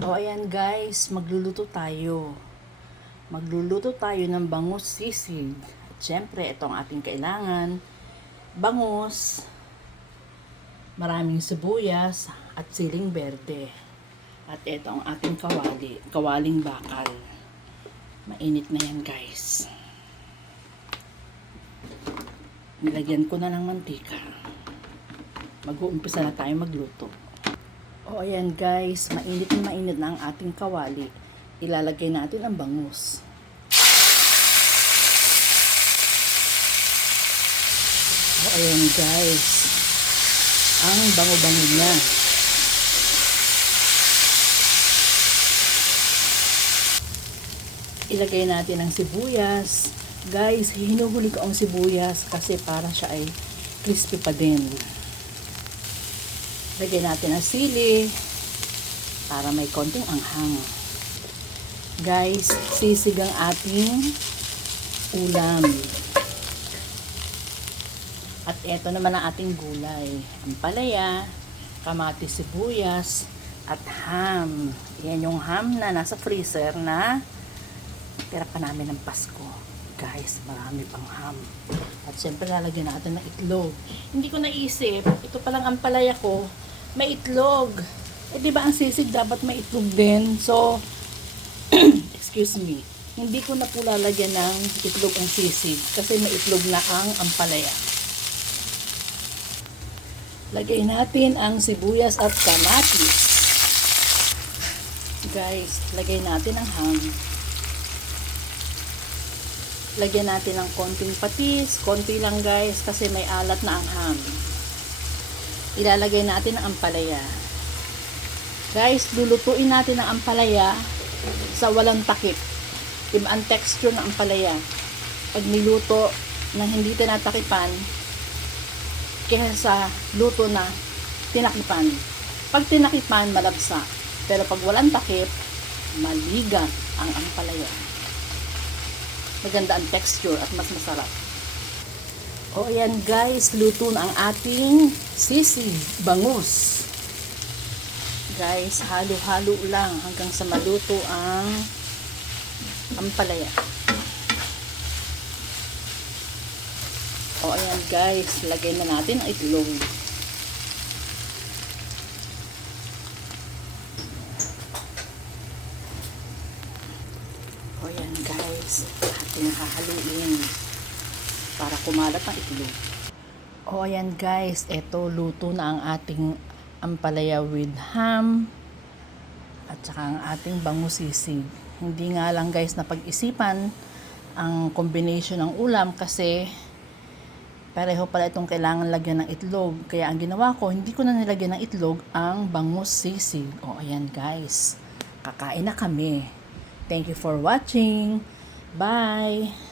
O ayan guys, magluluto tayo. Magluluto tayo ng bangus sisig. At syempre, ito ang ating kailangan. Bangus, maraming sibuyas, at siling berde. At ito ang ating kawaling bakal. Mainit na yan guys. Nilagyan ko na ng mantika. Mag-uumpisa na tayo magluto. O ayan guys, mainit na ang ating kawali. Ilalagay natin ang bangus. O ayan guys, ang bango-bango niya. Ilagay natin ang sibuyas. Guys, hinuhuli ko ang sibuyas kasi para siya ay crispy pa din. Lagyan natin ang sili para may konting anghang. Guys, sisig ang ating ulam. At eto naman ang ating gulay. Ampalaya, kamatis, sibuyas, at ham. Yan yung ham na nasa freezer na tira pa namin ng Pasko. Guys, marami pang ham. At syempre lalagyan natin ng itlog. Hindi ko naisip, ito palang ampalaya ko, may itlog. Eh, di ba ang sisig dapat may itlog din? So, excuse me, hindi ko na po lalagyan ng itlog ang sisig kasi may itlog na ang ampalaya. Lagay natin ang sibuyas at kamatis. Guys, lagay natin ang ham. Lagyan natin ng konting patis, konti lang guys kasi may alat na ang ham. Ilalagay natin ang ampalaya. Guys, lulutuin natin ang ampalaya sa walang takip. Iba ang texture ng ampalaya pag niluto nang hindi tinatakipan kaysa sa luto na tinakipan. Pag tinakipan, malabsa. Pero pag walang takip, maligat ang ampalaya. Maganda ang texture at mas masarap. O ayan guys, luto na ang ating sisig, bangus. Guys, halo-halo lang hanggang sa maluto ang ampalaya. O ayan guys, lagay na natin ang itlog. O ayan guys, ating hahaluin para kumalat ang itlog. O ayan guys, eto luto na ang ating ampalaya with ham at saka ang ating bangus sisig. Hindi nga lang guys na pag-isipan ang combination ng ulam kasi pareho pala itong kailangan lagyan ng itlog. Kaya ang ginawa ko, hindi ko na nilagyan ng itlog ang bangus sisig. O ayan guys, kakain na kami. Thank you for watching. Bye!